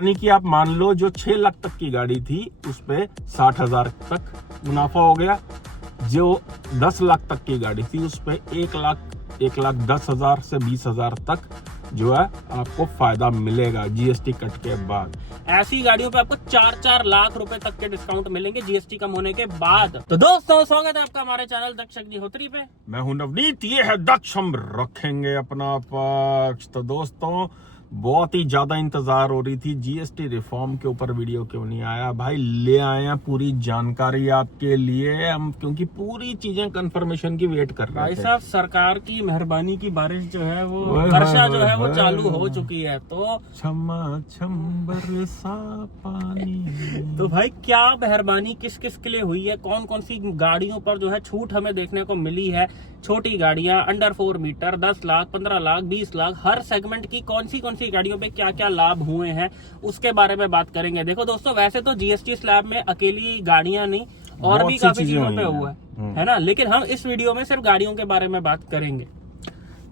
यानी कि आप मान लो जो 6 लाख तक की गाड़ी थी उस पे 60,000 तक मुनाफा हो गया। जो 10 लाख तक की गाड़ी थी उस पे 1,10,000 से 20,000 तक जो है आपको फायदा मिलेगा जीएसटी कट के बाद। ऐसी गाड़ियों पे आपको 4-4 लाख रुपए तक के डिस्काउंट मिलेंगे जीएसटी कम होने के बाद। तो दोस्तों स्वागत है आपका हमारे चैनल दक्ष अग्निहोत्री पे। मैं हूं नवनीत, ये है दक्ष, हम रखेंगे अपना पक्ष। तो दोस्तों बहुत ही ज्यादा इंतजार हो रही थी जीएसटी रिफॉर्म के ऊपर, वीडियो क्यों नहीं आया भाई। ले आए हैं पूरी जानकारी आपके लिए हम, क्योंकि पूरी चीजें कंफर्मेशन की वेट कर रहे थे। भाई साहब सरकार की मेहरबानी की बारिश जो है वो वर्षा जो है वो चालू हो चुकी है। तो छमा छम बरसा पानी। तो भाई क्या मेहरबानी किस किस के लिए हुई है, कौन कौन सी गाड़ियों पर जो है छूट हमें देखने को मिली है। छोटी गाड़ियां अंडर 4 मीटर 10 लाख 15 लाख 20 लाख हर सेगमेंट की कौन सी गाड़ियों पे क्या क्या लाभ हुए हैं उसके बारे में बात करेंगे। देखो दोस्तों वैसे तो जीएसटी स्लैब में अकेली गाड़ियां नहीं और भी काफी चीजों पे हुआ है ना, लेकिन हम इस वीडियो में सिर्फ गाड़ियों के बारे में बात करेंगे।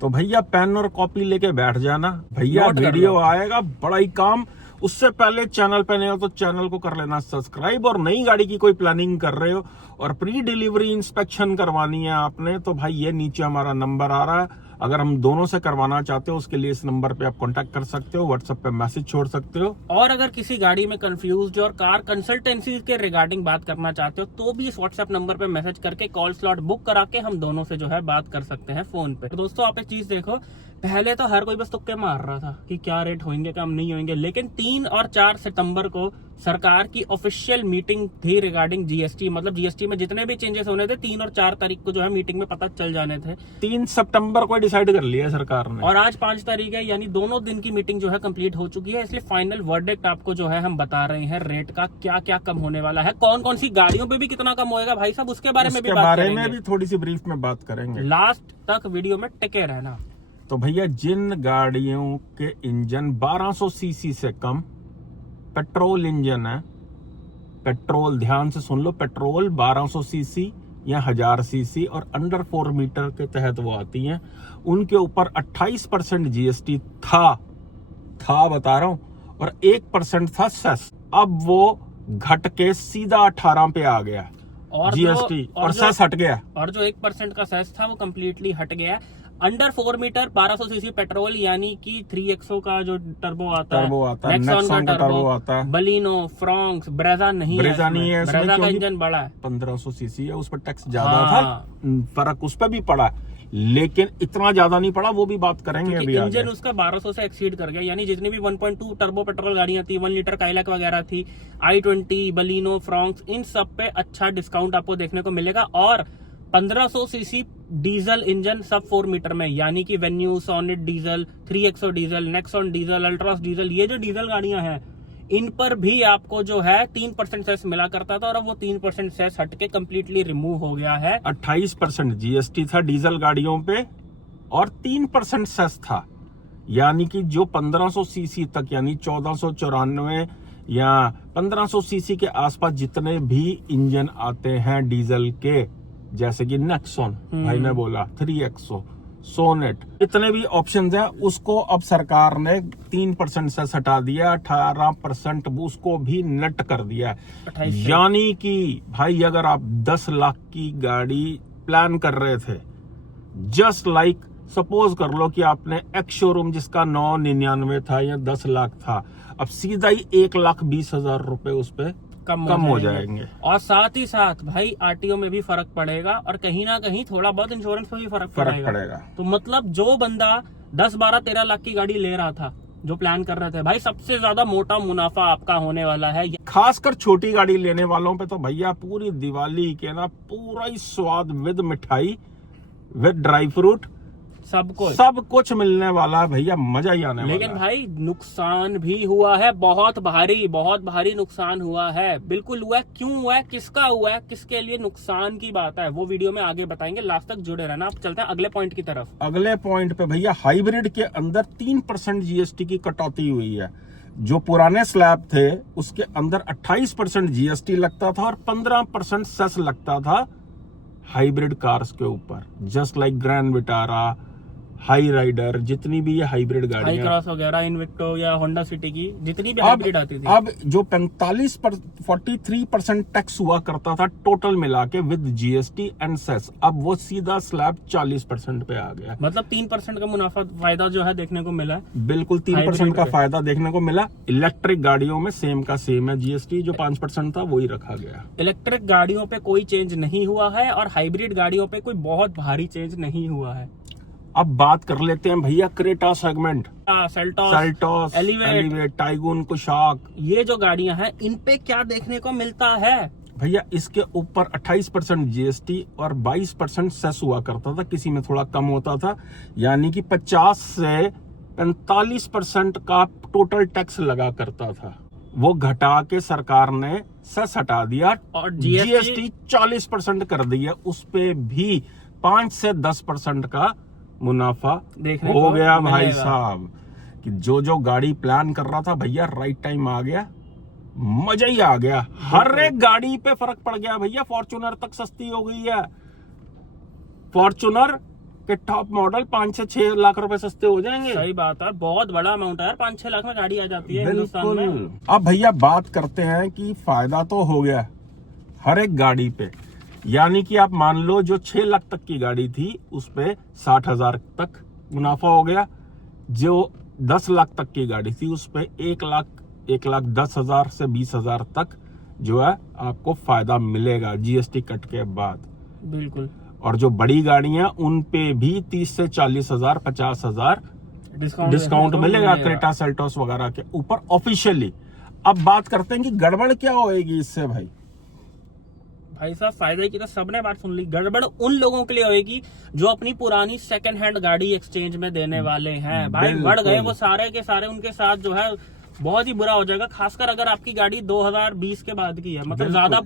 तो भैया पेन और कॉपी लेके बैठ जाना भैया, वीडियो आएगा बड़ा ही काम। उससे पहले चैनल पे नए हो तो चैनल को कर लेना सब्सक्राइब, और नई गाड़ी की कोई प्लानिंग कर रहे हो और प्री डिलीवरी इंस्पेक्शन करवानी है आपने तो भाई ये नीचे हमारा नंबर आ रहा है। अगर हम दोनों से करवाना चाहते हो उसके लिए इस नंबर पे आप कांटेक्ट कर सकते हो, व्हाट्सएप पे मैसेज छोड़ सकते हो। और अगर किसी गाड़ी में कंफ्यूज और कार कंसल्टेंसी के रिगार्डिंग बात करना चाहते हो तो भी इस व्हाट्सएप नंबर पे मैसेज करके कॉल स्लॉट बुक करा के हम दोनों से जो है बात कर सकते हैं फोन पे। तो दोस्तों आप एक चीज देखो, पहले तो हर कोई बस तुक्के मार रहा था कि क्या रेट होंगे कम नहीं होंगे, लेकिन 3 और 4 सितंबर को सरकार की ऑफिशियल मीटिंग थी रिगार्डिंग जीएसटी। मतलब जीएसटी में जितने भी चेंजेस होने थे 3 और 4 तारीख को जो है मीटिंग में पता चल जाने थे। 3 सितंबर को डिसाइड कर लिया सरकार ने और आज 5 तारीख है, यानी दोनों दिन की मीटिंग जो है कंप्लीट हो चुकी है। इसलिए फाइनल वर्डिक्ट आपको जो है हम बता रहे हैं रेट का क्या क्या कम होने वाला है, कौन कौन सी गाड़ियों पे भी कितना कम होएगा भाई साहब उसके बारे में भी बात करेंगे। थोड़ी सी ब्रीफ में बात करेंगे, लास्ट तक वीडियो में टिके रहना। तो भैया जिन गाड़ियों के इंजन 1200 सीसी से कम, पेट्रोल इंजन है, पेट्रोल ध्यान से सुन लो, पेट्रोल 1200 सीसी या 1000 सीसी और अंडर 4 मीटर के तहत वो आती हैं, उनके ऊपर 28% जीएसटी था बता रहा हूं, और 1% था सेस। अब वो घट के सीधा 18 पे आ गया और जीएसटी और सेस हट गया। और जो 1% का सेस था वो कम्प्लीटली हट गया। अंडर 4 मीटर 1200 सीसी पेट्रोल यानी कि 3XO का जो टर्बो आता है, नेक्सॉन का टर्बो आता है, बलिनो, फ्रॉन्क्स, ब्रेजा नहीं है, ब्रेजा का इंजन बड़ा है, 1500 सीसी है, उस पर टैक्स ज्यादा था, फर्क उस पर भी पड़ा, लेकिन इतना ज्यादा नहीं पड़ा, वो भी बात करेंगे अभी। इंजन उसका 1200 से एक्सीड कर गया, यानी जितनी भी 1.2 टर्बो पेट्रोल गाड़ियां थी, 1 लीटर काइलैक वगैरह थी, i20, बलिनो, फ्रॉन्क्स, इन सब पे अच्छा डिस्काउंट आपको देखने को मिलेगा। और 1500 सीसी डीजल इंजन सब 4 मीटर में, यानी कि Venue, Sonet diesel, 3XO diesel, Nexon diesel, Altroz diesel, ये जो डीजल गाड़ियां हैं इन पर भी आपको जो है 3% सेस मिला करता था, और अब वो 3% सेस हट के कम्प्लीटली रिमूव हो गया है। 28% जीएसटी था डीजल गाड़ियों पे और 3% सेस था, यानी कि जो 1500 सीसी तक यानी 1494 या 1500 सीसी के आसपास जितने भी इंजन आते हैं डीजल के, जैसे कि नेक्सॉन भाई ने बोला, 3XO, सोनेट, इतने भी ऑप्शंस हैं, उसको अब सरकार ने 3% से हटा दिया, 18% उसको भी नट कर दिया। यानी कि भाई अगर आप 10 लाख की गाड़ी प्लान कर रहे थे, जस्ट लाइक सपोज कर लो कि आपने एक्स शोरूम जिसका 999 था या 10 लाख था, अब सीधा ही 1,20,000 रुपए उस पे कम हो जाएंगे। और साथ ही साथ भाई आरटीओ में भी फर्क पड़ेगा, और कहीं ना कहीं थोड़ा बहुत इंश्योरेंस पे भी फर्क पड़ेगा। तो मतलब जो बंदा 10, 12, 13 लाख की गाड़ी ले रहा था, जो प्लान कर रहे थे, भाई सबसे ज्यादा मोटा मुनाफा आपका होने वाला है। खासकर छोटी गाड़ी लेने वालों पे तो भैया पूरी दिवाली के ना पूरा ही स्वाद विद मिठाई विद ड्राई फ्रूट सब कुछ मिलने वाला है भैया, मजा ही आने वाला है। लेकिन भाई नुकसान भी हुआ है, बहुत भारी नुकसान हुआ है। बिल्कुल हुआ है, क्यों हुआ है, किसका हुआ है, किसके लिए नुकसान की बात है, वो वीडियो में आगे बताएंगे, लास्ट तक जुड़े रहना। अब चलते हैं अगले पॉइंट की तरफ। अगले पॉइंट पे भैया हाइब्रिड के अंदर 3% जीएसटी की कटौती हुई है। जो पुराने स्लैब थे उसके अंदर 28% जीएसटी लगता था और 15% सेस लगता था हाइब्रिड कार्स के ऊपर, just like Grand Vitara, Hyryder, जितनी भी ये हाइब्रिड हाई गाड़ियां, क्रॉस वगैरह, इन्विक्टो या होंडा सिटी की जितनी भी हाइब्रिड आती थी, अब जो 43% टैक्स हुआ करता था टोटल मिला के विद जीएसटी एंड सेस, अब वो सीधा स्लैब 40% पे आ गया। मतलब 3% का मुनाफा फायदा जो है देखने को मिला है। बिल्कुल 3% हाइब्रिड का पे। फायदा देखने को मिला। इलेक्ट्रिक गाड़ियों में सेम का सेम है, जीएसटी जो 5% था वही रखा गया। इलेक्ट्रिक गाड़ियों पे कोई चेंज नहीं हुआ है और हाइब्रिड गाड़ियों पे कोई बहुत भारी चेंज नहीं हुआ है। अब बात कर लेते हैं भैया Creta segment, Seltos, elevate, tycoon, Kushaq, ये जो गाड़ियां हैं इन पे क्या देखने को मिलता है? भैया इसके ऊपर 28% जीएसटी और 22% सेस हुआ करता था, किसी में थोड़ा कम होता था, यानी कि 50 से 45% का टोटल टैक्स लगा करता था। वो घटा के सरकार ने सेस हटा दिया और जीएसटी 40% कर दिया, उस पे भी 5 से 10% का मुनाफा देखने हो को गया भाई मिलेगा। साहब। कि जो गाड़ी प्लान कर रहा था भैया राइट टाइम आ गया, मजा ही आ गया। हर एक गाड़ी पे फर्क पड़ गया भैया। फॉर्च्यूनर तक सस्ती हो गई है, फॉर्च्यूनर के टॉप मॉडल 5 से 6 लाख रुपए सस्ते हो जाएंगे। सही बात है, बहुत बड़ा अमाउंट है यार, 5-6 लाख में गाड़ी आ जाती है हिंदुस्तान में। बिल्कुल। अब भैया बात करते हैं कि फायदा तो हो गया हर एक गाड़ी पे, यानी कि आप मान लो जो 6 लाख तक की गाड़ी थी उस पे 60,000 तक मुनाफा हो गया, जो 10 लाख तक की गाड़ी थी उस पे 1,10,000 से 20,000 तक जो है आपको फायदा मिलेगा जीएसटी कट के बाद। बिल्कुल। और जो बड़ी गाड़ियां उन पे भी 30 से 40,000, 50,000 डिस्काउंट मिलेगा क्रेटा सेल्टॉस वगैरह के ऊपर ऑफिशियली। अब बात करते हैं कि गड़बड़ क्या होएगी इससे भाई साहब फायदे की तो सबने बात सुन ली, गड़बड़ उन लोगों के लिए होगी जो अपनी पुरानी सेकंड हैंड गाड़ी एक्सचेंज में देने वाले हैं। भाई बढ़ गए वो सारे के सारे, उनके साथ जो है बहुत ही बुरा हो जाएगा, खासकर अगर आपकी गाड़ी 2020 के बाद की है, मतलब ज्यादा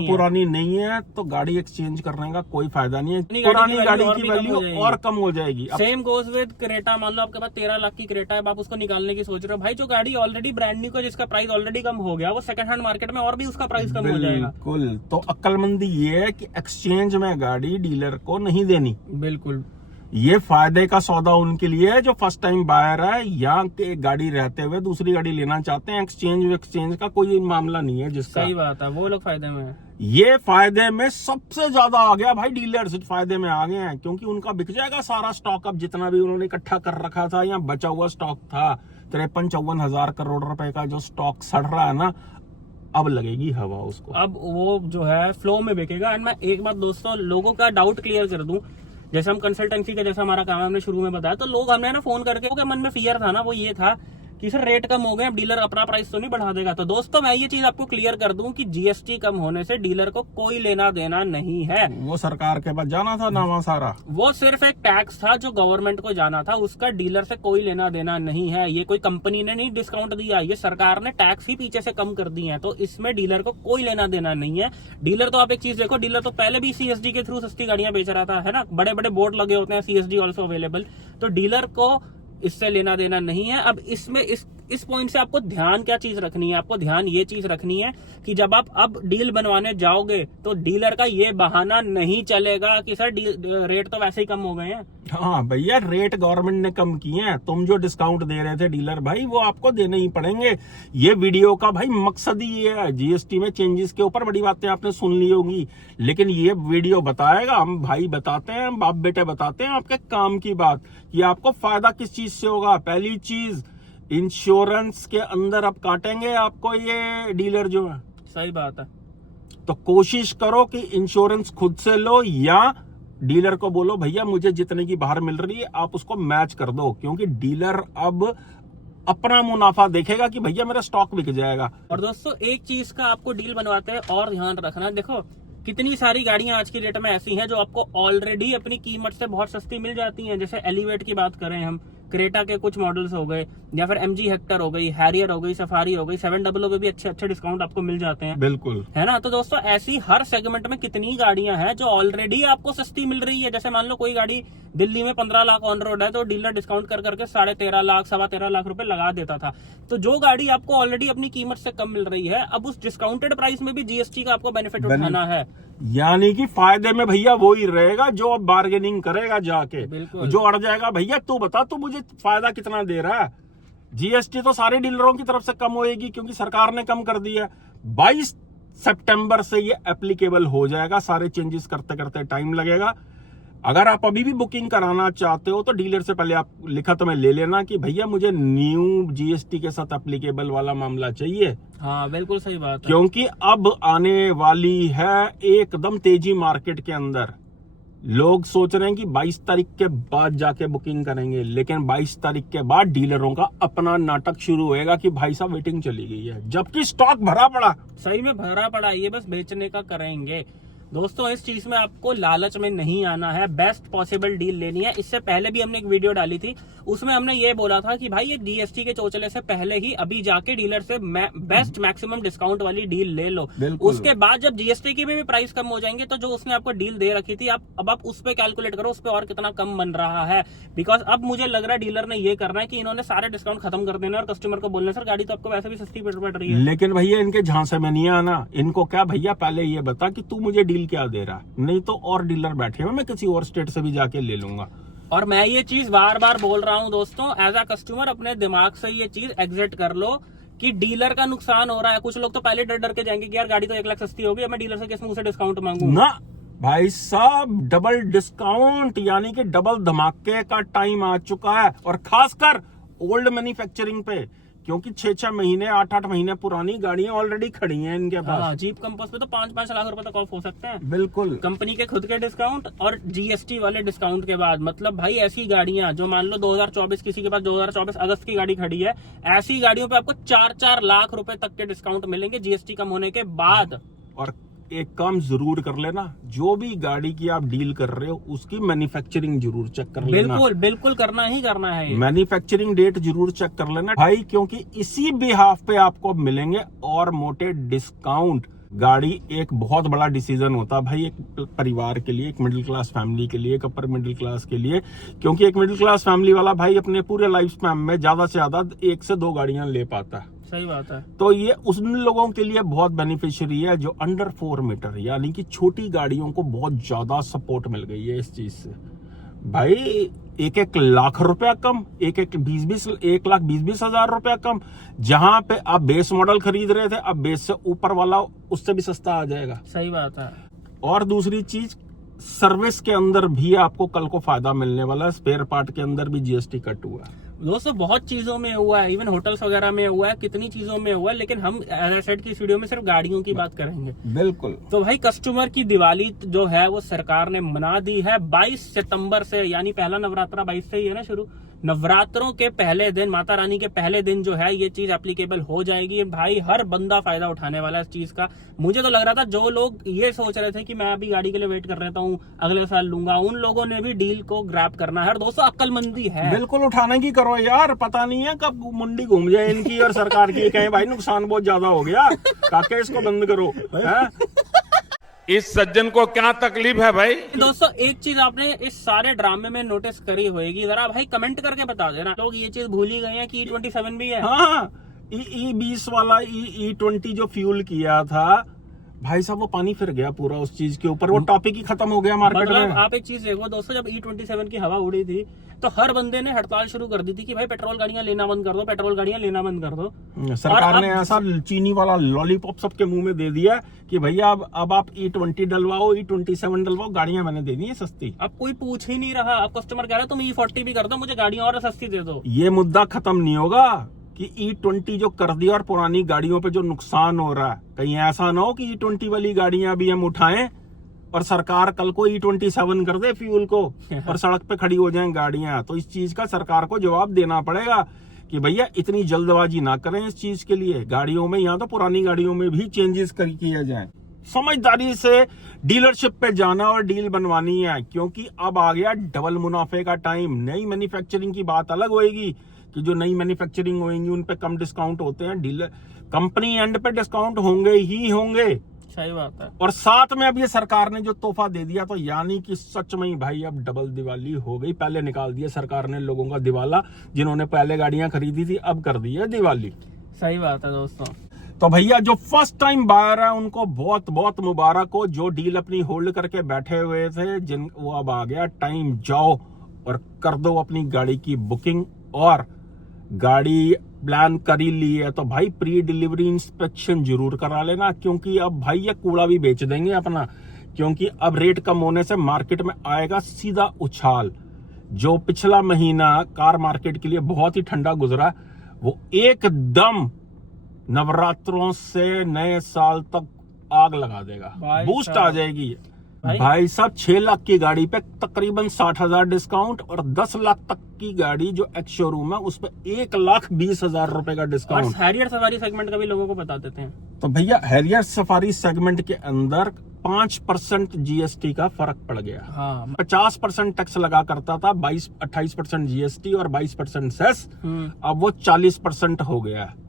पुरानी नहीं है तो गाड़ी एक्सचेंज करने का कोई फायदा नहीं है। पुरानी गाड़ी की वैल्यू और कम हो जाएगी। Same goes with Creta. मान लो आपके पास 13 लाख की क्रेटा है, आप उसको निकालने की सोच रहे हो, भाई जो गाड़ी ऑलरेडी ब्रांड न्यू का जिसका प्राइस ऑलरेडी कम हो गया, वो सेकंड हैंड मार्केट में और भी उसका प्राइस कम हो जाएगा। बिल्कुल। तो अक्लमंदी ये है कि एक्सचेंज में गाड़ी डीलर को नहीं देनी। बिल्कुल। ये फायदे का सौदा उनके लिए है जो फर्स्ट टाइम बायर है या के गाड़ी रहते हुए दूसरी गाड़ी लेना चाहते हैं। एक्सचेंज का कोई मामला नहीं है जिसका। सही बात है, वो लोग फायदे में है। ये फायदे में सबसे ज्यादा आ गया भाई, डीलर्स फायदे में आ गए हैं, क्योंकि उनका बिक जाएगा सारा स्टॉक। अब जितना भी उन्होंने इकट्ठा कर रखा था या बचा हुआ स्टॉक था, 53-54 हजार करोड़ रुपए का जो स्टॉक सड़ रहा है ना, अब लगेगी हवा उसको। अब वो जो है फ्लो में बिकेगा। एंड मैं एक बात दोस्तों, लोगों का डाउट क्लियर कर दूं, जैसे हम कंसल्टेंसी का जैसा हमारा काम है, हमने शुरू में बताया, तो लोग हमने ना फोन करके, उनके मन में फियर था ना, वो ये था कि सर रेट कम हो गए, अब डीलर अपना प्राइस तो नहीं बढ़ा देगा। तो दोस्तों मैं ये चीज आपको क्लियर कर दूं कि जीएसटी कम होने से डीलर को कोई लेना देना नहीं है। वो सरकार के पास जाना था नामा सारा, वो सिर्फ एक टैक्स था जो गवर्नमेंट को जाना था, उसका डीलर से कोई लेना देना नहीं है। ये कोई कंपनी ने नहीं डिस्काउंट दिया, ये सरकार ने टैक्स ही पीछे से कम कर दिए हैं, तो इसमें डीलर को कोई लेना देना नहीं है। डीलर तो आप एक चीज देखो, डीलर तो पहले भी सीएसडी के थ्रू सस्ती गाड़ियां बेच रहा था, है ना, बड़े बड़े बोर्ड लगे होते हैं सीएसडी ऑल्सो अवेलेबल, तो डीलर को इससे लेना देना नहीं है। अब इसमें इस पॉइंट से आपको ध्यान क्या चीज रखनी है, आपको ध्यान ये चीज रखनी है कि जब आप अब डील बनवाने जाओगे तो डीलर का ये बहाना नहीं चलेगा कि सर रेट तो वैसे ही कम हो गए हैं। हाँ भैया, रेट गवर्नमेंट ने कम किए हैं, तुम जो डिस्काउंट दे रहे थे डीलर भाई वो आपको देने ही पड़ेंगे। ये वीडियो का भाई मकसद ही ये है, जीएसटी में चेंजेस के ऊपर बड़ी बातें आपने सुन ली होंगी, लेकिन ये वीडियो बताएगा, हम भाई बताते हैं, हम बाप बेटे बताते हैं आपके काम की बात कि आपको फायदा किस चीज से होगा। पहली चीज, इंश्योरेंस के अंदर अब काटेंगे आपको ये डीलर जो है। सही बात है। तो कोशिश करो कि इंश्योरेंस खुद से लो या डीलर को बोलो भैया मुझे जितने की बाहर मिल रही है आप उसको मैच कर दो, क्योंकि डीलर अब अपना मुनाफा देखेगा कि भैया मेरा स्टॉक बिक जाएगा। और दोस्तों एक चीज का आपको डील बनवाते हैं और ध्यान रखना, देखो कितनी सारी गाड़ियां आज की डेट में ऐसी हैं जो आपको ऑलरेडी अपनी कीमत से बहुत सस्ती मिल जाती हैं। जैसे एलिवेट की बात करें हम, क्रेटा के कुछ मॉडल्स हो गए, या फिर एमजी हेक्टर हो गई, हैरियर हो गई, सफारी हो गई, 700 पे भी अच्छे डिस्काउंट आपको मिल जाते हैं। बिल्कुल, है ना। तो दोस्तों ऐसी हर सेगमेंट में कितनी गाड़ियां हैं जो ऑलरेडी आपको सस्ती मिल रही है। जैसे मान लो कोई गाड़ी दिल्ली में 15 लाख ऑन रोड है, तो डीलर डिस्काउंट कर करके 13.5 लाख 13.25 लाख रुपए लगा देता था। तो जो गाड़ी आपको ऑलरेडी अपनी कीमत से कम मिल रही है, अब उस डिस्काउंटेड प्राइस में भी जीएसटी का आपको बेनिफिट उठाना है। यानी कि फायदे में भैया वो ही रहेगा जो अब बार्गेनिंग करेगा जाके। बिल्कुल। जो अड़ जाएगा भैया तू बता, तू मुझे फायदा कितना दे रहा है। जीएसटी तो सारे डीलरों की तरफ से कम होएगी क्योंकि सरकार ने कम कर दिया। 22 सितंबर से ये एप्लीकेबल हो जाएगा। सारे चेंजेस करते करते टाइम लगेगा। अगर आप अभी भी बुकिंग कराना चाहते हो तो डीलर से पहले आप लिखत में ले लेना कि भैया मुझे न्यू जीएसटी के साथ एप्लीकेबल वाला मामला चाहिए। हाँ बिल्कुल सही बात है। क्योंकि अब आने वाली है एकदम तेजी मार्केट के अंदर। लोग सोच रहे हैं कि 22 तारीख के बाद जाके बुकिंग करेंगे, लेकिन 22 तारीख के बाद डीलरों का अपना नाटक शुरू होएगा कि भाई साहब वेटिंग चली गई है, जबकि स्टॉक भरा पड़ा। सही में भरा पड़ा, ये बस बेचने का करेंगे। दोस्तों इस चीज में आपको लालच में नहीं आना है, बेस्ट पॉसिबल डील लेनी है। इससे पहले भी हमने एक वीडियो डाली थी, उसमें हमने ये बोला था कि भाई ये जीएसटी के चोचले से पहले ही अभी जाके डीलर से बेस्ट मैक्सिमम डिस्काउंट वाली डील ले लो। उसके बाद जब जीएसटी की भी प्राइस कम हो जाएंगे तो जो उसने आपको डील दे रखी थी अब आप उस पर कैलकुलेट करो उस पर और कितना कम बन रहा है। बिकॉज अब मुझे लग रहा है डीलर ने ये करना है कि इन्होंने सारे डिस्काउंट खत्म कर देना और कस्टमर को बोलना सर गाड़ी तो आपको वैसे भी सस्ती पड़ रही है। लेकिन भैया इनके झांसे में नहीं आना। इनको क्या भैया पहले ये बता कि तू मुझे डील क्या दे रहा है, नहीं तो और डीलर बैठे हुए मैं किसी और स्टेट से भी जाके ले लूंगा। और मैं ये चीज बार बार बोल रहा हूं दोस्तों, एज अ कस्टमर अपने दिमाग से ये चीज एग्जिट कर लो कि डीलर का नुकसान हो रहा है। कुछ लोग तो पहले डर डर के जाएंगे कि यार गाड़ी तो 1 लाख सस्ती होगी, मैं डीलर से किस मुंह से डिस्काउंट मांगू ना भाई साहब, डबल डिस्काउंट यानी कि डबल धमाके का टाइम आ चुका है। और खासकर ओल्ड मैन्युफैक्चरिंग पे, क्योंकि 6-6 महीने 8-8 महीने पुरानी गाड़ियां ऑलरेडी खड़ी हैं इनके पास। जीप कंपास पे तो 5-5 लाख रुपए तक ऑफ हो सकते हैं। बिल्कुल, कंपनी के खुद के डिस्काउंट और जीएसटी वाले डिस्काउंट के बाद। मतलब भाई ऐसी गाड़ियां जो मान लो 2024 किसी के पास 2024 अगस्त की गाड़ी खड़ी है, ऐसी गाड़ियों पे आपको 4-4 लाख रुपए तक के डिस्काउंट मिलेंगे जीएसटी कम होने के बाद। और एक काम जरूर कर लेना, जो भी गाड़ी की आप डील कर रहे हो उसकी मैन्युफैक्चरिंग जरूर चेक कर लेना। बिल्कुल बिल्कुल करना ही करना है। मैन्युफैक्चरिंग डेट जरूर चेक कर लेना भाई, क्योंकि इसी बिहाफ पे आपको मिलेंगे और मोटे डिस्काउंट। गाड़ी एक बहुत बड़ा डिसीजन होता है भाई, एक परिवार के लिए, एक मिडिल क्लास फैमिली के लिए, एक अपर मिडिल क्लास के लिए। क्योंकि एक मिडिल क्लास फैमिली वाला भाई अपने पूरे लाइफ स्पैन में ज्यादा से ज्यादा 1 से 2 गाड़ियां ले पाता है। सही बात है। तो ये उन लोगों के लिए बहुत बेनिफिशियरी है जो अंडर 4 मीटर यानी कि छोटी गाड़ियों को बहुत ज्यादा सपोर्ट मिल गई है इस चीज से। भाई 1-1 लाख रुपया कम, 1 लाख 20 हजार रुपया कम। जहां पे आप बेस मॉडल खरीद रहे थे, अब बेस से ऊपर वाला उससे भी सस्ता आ जाएगा। सही बात है। और दूसरी चीज, सर्विस के अंदर भी आपको कल को फायदा मिलने वाला है। स्पेयर पार्ट के अंदर भी जीएसटी कट हुआ है दोस्तों, बहुत चीजों में हुआ है, इवन होटल्स वगैरह में हुआ है, कितनी चीजों में हुआ है। लेकिन हम एसेट की इस वीडियो में सिर्फ गाड़ियों की बात करेंगे। बिल्कुल। तो भाई कस्टमर की दिवाली जो है वो सरकार ने मना दी है 22 सितंबर से, यानी पहला नवरात्रा 22 से ही है ना शुरू। नवरात्रों के पहले दिन, माता रानी के पहले दिन जो है ये चीज एप्लीकेबल हो जाएगी। भाई हर बंदा फायदा उठाने वाला है इस चीज का। मुझे तो लग रहा था जो लोग ये सोच रहे थे कि मैं अभी गाड़ी के लिए वेट कर रहता हूँ, अगले साल लूंगा, उन लोगों ने भी डील को ग्रैब करना है। और दोस्तों अक्लमंदी है, बिल्कुल उठाने की करो यार, पता नहीं है कब मुंडी घूम जाए इनकी और सरकार की, कहें भाई नुकसान बहुत ज्यादा हो गया, काके इसको बंद करो। इस सज्जन को क्या तकलीफ है भाई? दोस्तों एक चीज आपने इस सारे ड्रामे में नोटिस करी होगी, जरा भाई कमेंट करके बता देना। लोग ये चीज भूल ही गए हैं कि E27 भी है। हाँ, E20 वाला E20 जो फ्यूल किया था भाई साहब, वो पानी फिर गया पूरा उस चीज के ऊपर, वो टॉपिक ही खत्म हो गया मार्केट में। आप एक चीज देखो दोस्तों, जब E27 की हवा उड़ी थी तो हर बंदे ने हड़ताल शुरू कर दी थी कि भाई पेट्रोल गाड़ियां लेना बंद कर दो, पेट्रोल गाड़ियां लेना बंद कर दो। सरकार ने ऐसा चीनी वाला लॉलीपॉप सबके मुंह में दे दिया कि भैया अब आप E20 डलवाओ, E27 डलवाओ, गाड़ियां मैंने दे दी है सस्ती। अब कोई पूछ ही नहीं रहा। अब कस्टमर कह रहा है तुम E40 भी कर दो, मुझे गाड़ियां और सस्ती दे दो। ये मुद्दा खत्म नहीं होगा कि E20 जो कर दिया और पुरानी गाड़ियों पे जो नुकसान हो रहा है, कहीं ऐसा ना हो कि E20 वाली गाड़ियां भी हम उठाएं और सरकार कल को E27 कर दे फ्यूल को और सड़क पे खड़ी हो जाएं गाड़ियां। तो इस चीज का सरकार को जवाब देना पड़ेगा कि भैया इतनी जल्दबाजी ना करें इस चीज के लिए। गाड़ियों में या तो पुरानी गाड़ियों में भी चेंजेस किए जाएं। समझदारी से डीलरशिप पे जाना और डील बनवानी है, क्योंकि अब आ गया डबल मुनाफे का टाइम। नई मैन्युफैक्चरिंग की बात अलग होगी कि जो नई मैन्युफैक्चरिंग होंगी उन पे कम डिस्काउंट होते हैं, डीलर कंपनी एंड पे डिस्काउंट होंगे ही होंगे। सही बात है। और साथ में अब ये सरकार ने जो तोहफा दे दिया, तो यानी कि सच में ही भाई अब डबल दिवाली हो गई। पहले निकाल दिया सरकार ने लोगों का दिवाला, जिन्होंने पहले गाड़ियां खरीदी थी, अब कर दी है दिवाली। सही बात है दोस्तों। तो भैया जो फर्स्ट टाइम बायर है उनको बहुत बहुत मुबारक हो, जो डील अपनी होल्ड करके बैठे हुए थे जिन वो अब आ गया टाइम, जाओ और कर दो अपनी गाड़ी की बुकिंग। और गाड़ी प्लान कर ही ली है तो भाई प्री डिलीवरी इंस्पेक्शन जरूर करा लेना, क्योंकि अब भाई ये कूड़ा भी बेच देंगे अपना, क्योंकि अब रेट कम होने से मार्केट में आएगा सीधा उछाल। जो पिछला महीना कार मार्केट के लिए बहुत ही ठंडा गुजरा, वो एकदम नवरात्रों से नए साल तक आग लगा देगा, बूस्ट आ जाएगी। भाई साहब 6 लाख की गाड़ी पे तकरीबन 60,000 डिस्काउंट, और 10 लाख तक की गाड़ी जो एक्स शोरूम है उस पे 1,20,000 रुपए का डिस्काउंट। हैरियर सफारी सेगमेंट का भी लोगों को बता देते हैं। तो भैया हैरियर सफारी सेगमेंट के अंदर 5% जीएसटी का फर्क पड़ गया। हाँ। 50% टैक्स लगा करता था, 28% जीएसटी और 22% सेस, अब वो 40% हो गया है।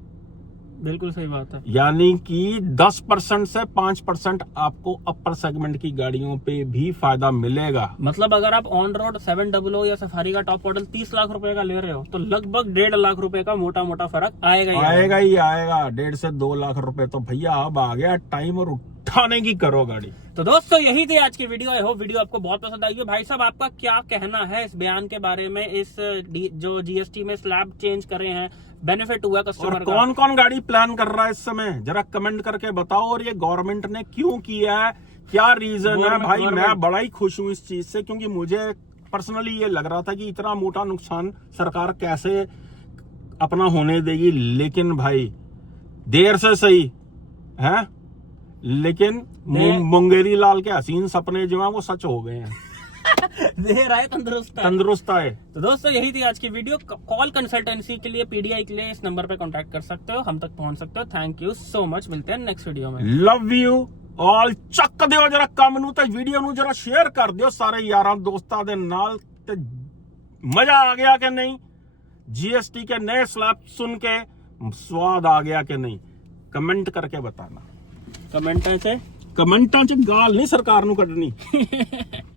बिल्कुल सही बात है। यानी कि 10% से 5% आपको अपर सेगमेंट की गाड़ियों पे भी फायदा मिलेगा। मतलब अगर आप ऑन रोड 700 या सफारी का टॉप मॉडल 30 लाख रुपए का ले रहे हो तो लगभग 1.5 लाख रुपए का मोटा मोटा फर्क आएगा ही आएगा। 1.5 से 2 लाख रुपए। तो भैया अब आ गया टाइम और उठाने की करो गाड़ी। तो दोस्तों यही थी आज की वीडियो। आई होप वीडियो आपको बहुत पसंद आई है। भाई साहब आपका क्या कहना है इस बयान के बारे में, इस जो जीएसटी में स्लैब चेंज करे हैं, बेनिफिट हुआ कस्टमर का? कौन कौन गाड़ी प्लान कर रहा है इस समय जरा कमेंट करके बताओ, और ये गवर्नमेंट ने क्यों किया है, क्या रीजन है? भाई मैं बड़ा ही खुश हूँ इस चीज से, क्योंकि मुझे पर्सनली ये लग रहा था कि इतना मोटा नुकसान सरकार कैसे अपना होने देगी, लेकिन भाई देर से सही है, लेकिन मुंगेरी लाल के हसीन सपने जो हैं वो सच हो गए हैं। देर आए तंदुरुस्त आए। तो दोस्तों यही थी आज की वीडियो। कॉल कंसल्टेंसी के लिए, पीडीआई के लिए इस नंबर पे कांटेक्ट कर सकते हो, हम तक पहुंच सकते हो। थैंक यू सो मच, मिलते हैं नेक्स्ट वीडियो में। Love you all. ਚੱਕ ਦਿਓ जरा कम नू ते वीडियो नू जरा शेयर कर दियो सारे यारां दोस्तां दे नाल। ते मजा आ गया कि नहीं? जीएसटी के नए स्लैब सुन के स्वाद आ गया कि नहीं? कमेंट करके बताना। कमेंटां च गाल नहीं सरकार नू कड्डनी।